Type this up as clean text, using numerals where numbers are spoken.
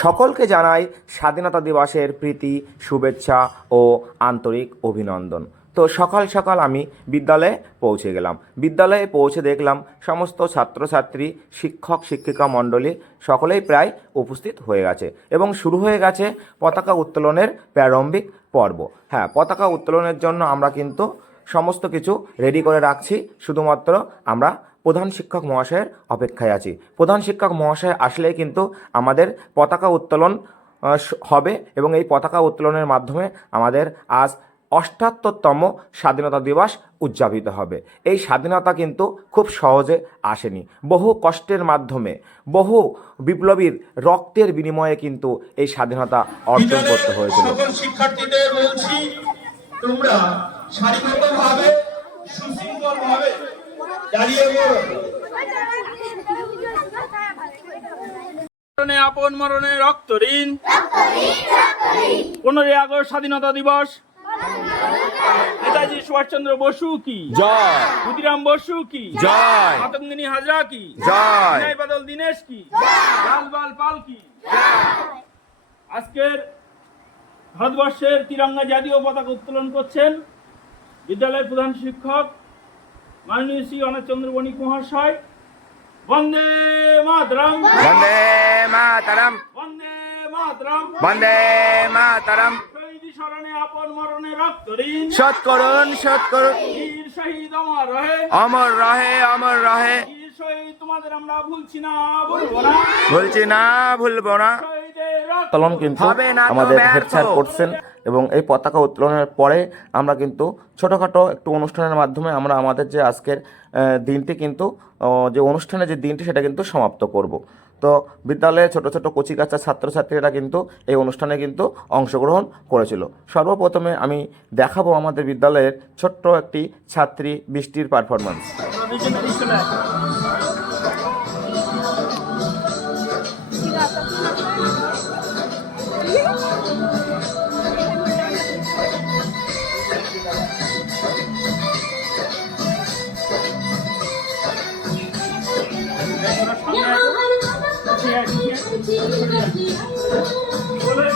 সকলকে জানাই স্বাধীনতা দিবসের প্রীতি, শুভেচ্ছা ও আন্তরিক অভিনন্দন। তো সকাল সকাল আমি বিদ্যালয়ে পৌঁছে গেলাম। বিদ্যালয়ে পৌঁছে দেখলাম সমস্ত ছাত্রছাত্রী, শিক্ষক শিক্ষিকা মণ্ডলী সকলেই প্রায় উপস্থিত হয়ে গেছে এবং শুরু হয়ে গেছে পতাকা উত্তোলনের প্রারম্ভিক পর্ব। হ্যাঁ, পতাকা উত্তোলনের জন্য আমরা কিন্তু সমস্ত কিছু রেডি করে রাখছি। শুধুমাত্র আমরা প্রধান শিক্ষক মহাশয়ের অপেক্ষায় আছি। প্রধান শিক্ষক মহাশয় আসলেই কিন্তু আমাদের পতাকা উত্তোলন হবে এবং এই পতাকা উত্তোলনের মাধ্যমে আমাদের আজ ৭৮তম স্বাধীনতা দিবস উদযাপিত হবে। এই স্বাধীনতা কিন্তু খুব সহজে আসেনি। বহু কষ্টের মাধ্যমে, বহু বিপ্লবীর রক্তের বিনিময়ে কিন্তু এই স্বাধীনতা অর্জন করতে হয়েছিল। সকল শিক্ষার্থীদের বলছি, তোমরা সারিবদ্ধভাবে সুশৃঙ্খলভাবে দাঁড়িয়ে আপন মরণে রক্ত ঋণ। 15ই আগস্ট স্বাধীনতা দিবস। নেতাজি সুভাষচন্দ্র বসু কি জয়, ক্ষুদিরাম বসু কি জয়, মাতঙ্গিনী হাজরা কি জয়, বিনয় বাদল দীনেশ কি লালবাল পাল কি। আজকের ভারতবর্ষের তিরঙ্গা জাতীয় পতাকা উত্তোলন করছেন বিদ্যালয়ের প্রধান শিক্ষক মাননীয় শ্রী অনাথচন্দ্র বণিক মহাশয়। বন্দে মাতরম, বন্দে মাতরম, বন্দে মাতরম, বন্দে মাতরম। শহীদ স্মরণে আপন মরণে রক্ত ঋণ। শোধ করুন, শোধ করুন। বীর শহীদ অমর রহে, অমর রহে, অমর রহে। বীর শহীদ তোমাদের আমরা ভুলছি না, ভুলবো না। বলছি না, ভুলবো না। শহীদের রক্ত উত্তোলন কিন্তু হবে না তো আমাদের ব্যর্থ। হেড স্যার করছেন এবং এই পতাকা উত্তোলনের পরে আমরা কিন্তু ছোটোখাটো একটু অনুষ্ঠানের মাধ্যমে আমরা আমাদের যে আজকের দিনটি কিন্তু যে অনুষ্ঠানের যে দিনটি সেটা কিন্তু সমাপ্ত করব। তো বিদ্যালয়ে ছোট ছোট কচিকাঁচা ছাত্রছাত্রীরা কিন্তু এই অনুষ্ঠানে কিন্তু অংশগ্রহণ করেছিল। সর্বপ্রথমে আমি দেখাবো আমাদের বিদ্যালয়ের ছোট্ট একটি ছাত্রী বৃষ্টির পারফরমেন্স। বলে